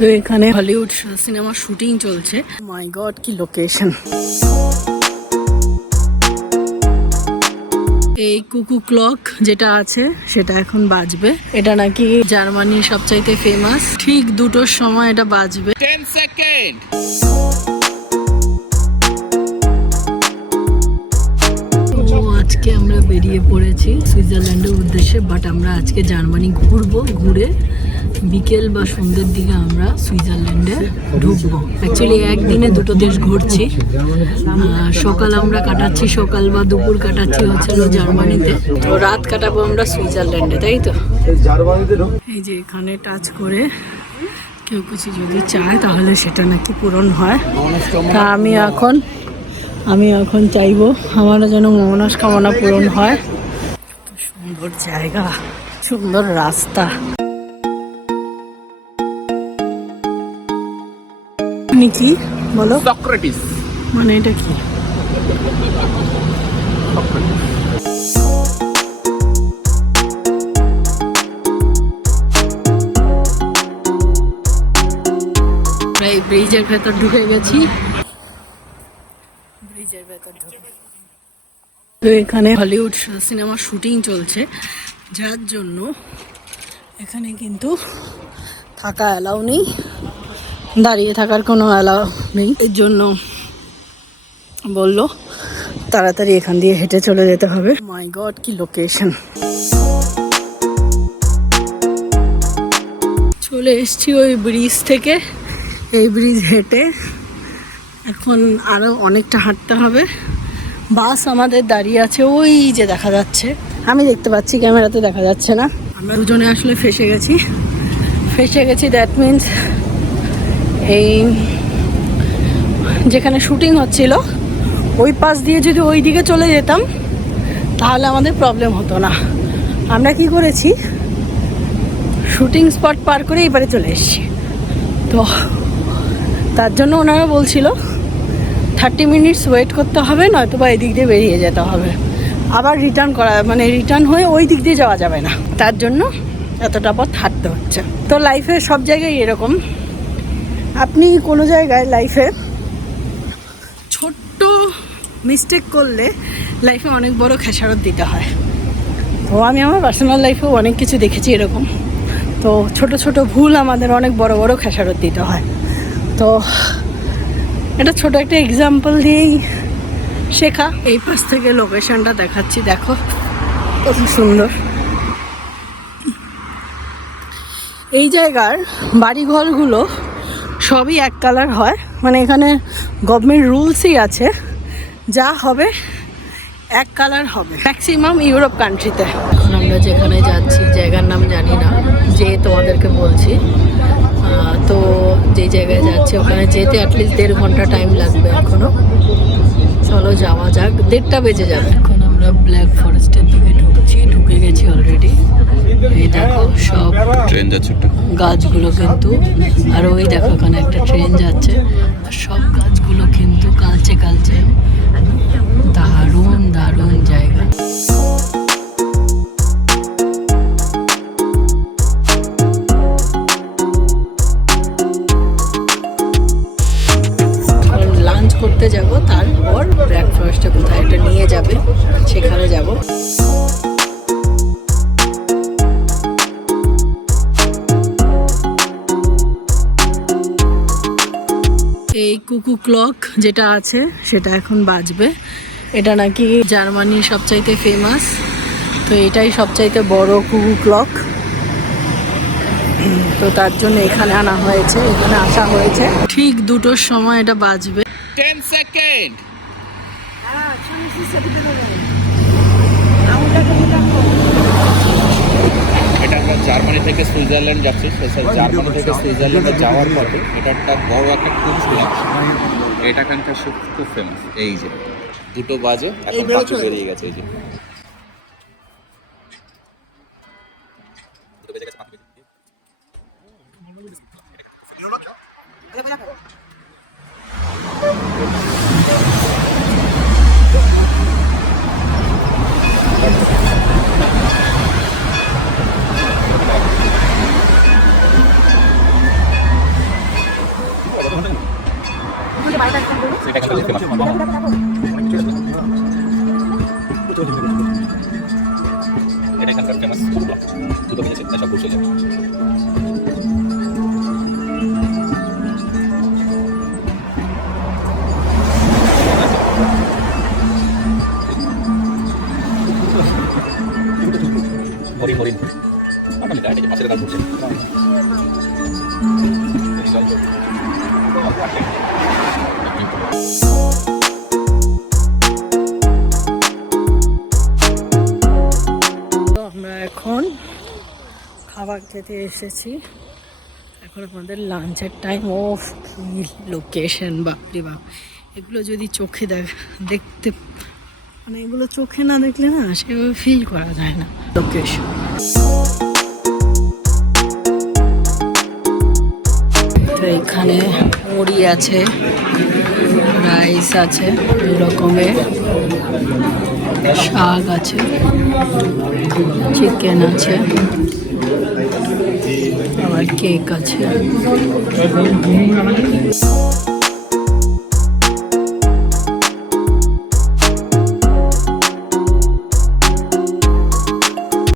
তো এখানে হলিউড সিনেমার শুটিং চলছে। মাই গড কি লোকেশন। এই কুকু ক্লক যেটা আছে সেটা এখন বাজবে। এটা নাকি জার্মানির সবচাইতে ফেমাস। ঠিক 2টোর সময় এটা বাজবে। 10 সেকেন্ড। আজকে আমরা বেরিয়ে পড়েছি সুইজারল্যান্ডের উদ্দেশ্যে, বাট আমরা আজকে জার্মানি ঘুরবো। ঘুরে বিকেল বা সন্ধ্যের দিকে আমরা সুইজারল্যান্ডে ঢুকবো। অ্যাকচুয়ালি একদিনে 2টো দেশ ঘুরছি। সকাল আমরা কাটাচ্ছি, সকাল বা দুপুর কাটাচ্ছি হচ্ছিল জার্মানিতে, তো রাত কাটাবো আমরা সুইজারল্যান্ডে, তাই তো। এই যে এখানে টাচ করে কেউ কিছু যদি চায় তাহলে সেটা নাকি পূরণ হয়। তা আমি এখন চাইবো আমারও যেন মনস্কামনা পূরণ হয়। সুন্দর জায়গা, সুন্দর রাস্তা। কি বলো? সক্রেটিস মানে এটা কি? এই ব্রিজের ভেতর ঢুকে গেছি। ব্রিজের ভেতর তো এখানে হলিউড সিনেমার শুটিং চলছে, যার জন্য এখানে কিন্তু থাকা অ্যালাউ নেই, দাঁড়িয়ে থাকার কোনো অ্যালাউ নেই। এর জন্য বললো তাড়াতাড়ি এখান দিয়ে হেঁটে চলে যেতে হবে। মাই গড কি লোকেশন। চলে এসছি ওই ব্রিজ থেকে। এই ব্রিজ হেঁটে এখন আরো অনেকটা হাঁটতে হবে। বাস আমাদের দাঁড়িয়ে আছে, ওই যে দেখা যাচ্ছে, আমি দেখতে পাচ্ছি, ক্যামেরাতে দেখা যাচ্ছে না। আমরা দুজনে আসলে ফেসে গেছি। দ্যাট মিনস এই যেখানে শুটিং হচ্ছিল ওই পাশ দিয়ে যদি ওই দিকে চলে যেতাম তাহলে আমাদের প্রবলেম হতো না। আমরা কি করেছি, শুটিং স্পট পার করে এবারে চলে এসেছি। তো তার জন্য ওনারা বলছিল 30 মিনিটস ওয়েট করতে হবে, নয়তো বা এদিক দিয়ে বেরিয়ে যেতে হবে। আবার রিটার্ন হয়ে ওই দিক দিয়ে যাওয়া যাবে না, তার জন্য এতটা পথ হাঁটতে হচ্ছে। তো লাইফে সব জায়গায় এরকম, আপনি কোনো জায়গায় লাইফে ছোট্ট মিস্টেক করলে লাইফে অনেক বড় খেসারত দিতে হয়। তো আমি আমার পার্সোনাল লাইফেও অনেক কিছু দেখেছি এরকম। তো ছোট ছোট ভুল আমাদের অনেক বড় বড় খেসারত দিতে হয়। তো এটা ছোট একটা এক্সাম্পল দিয়েই শেখা। এই পাশ থেকে লোকেশনটা দেখাচ্ছি, দেখো কত সুন্দর। এই জায়গার বাড়িঘরগুলো সবই এক কালার হয়, মানে এখানে গভর্নমেন্ট রুলসই আছে যা হবে এক কালার হবে ম্যাক্সিমাম ইউরোপ কান্ট্রিতে। এখন আমরা যেখানে যাচ্ছি জায়গার নাম জানি না, যে তোমাদেরকে বলছি। তো যে জায়গায় যাচ্ছি ওখানে যেতে অ্যাটলিস্ট 1.5 ঘন্টা টাইম লাগবে এখনো। চলো যাওয়া যাক, 1:30টা বেজে যাবে। এখন আমরা ব্ল্যাক ফরেস্টের দিকে ঢুকে গেছি অলরেডি। এই দেখো সব ট্রেন যাচ্ছে, গাছগুলো কিন্তু, আর ওই দেখো ওখানে একটা ট্রেন যাচ্ছে, আর সব গাছগুলো কিন্তু কালচে কালচে। দারুণ দারুণ জায়গা। লাঞ্চ করতে যাব, তারপর ব্রেকফাস্টে কোথায় একটা নিয়ে যাবে সেখানে যাব। এই কুকু ক্লক যেটা আছে সেটা এখন বাজবে। এটা নাকি জার্মানির সবচাইতে ফেমাস, তো এটাই সবচাইতে বড় কুকু ক্লক। তো তার জন্য এখানে আনা হয়েছে, এখানে আসা হয়েছে। ঠিক 2টোর সময় এটা বাজবে। 10 সেকেন্ড। এটা আমরা জার্মানি থেকে সুইজারল্যান্ড যাচ্ছি। জার্মানি থেকে সুইজারল্যান্ডে যাওয়ার পথে এটা একটা বড় একটা খুব ফেমাস, এটা এখানকার খুব ফেমাস। এই যে 2টো বাজে, এখন পাঁচও বেরিয়ে গেছে। এই যে এটা এখানকার ফেমাস। এটা এখানকার ফেমাস দুটো খেয়েছে সব বসে যায়। হরিণ হরিণ মাছের গান করছে। আমরা এখন খাবার খেতে এসেছি। এখন আমাদের লাঞ্চের টাইম। ও কি লোকেশন, বাপরে বাপ! এগুলো যদি চোখে দেখতে মানে এগুলো চোখে না দেখলে না সেভাবে ফিল করা যায় না লোকেশন। তো এখানে মুড়ি আছে, রাইস আছে, দু রকমের শাক আছে, চিকেন আছে, আবার কেক আছে।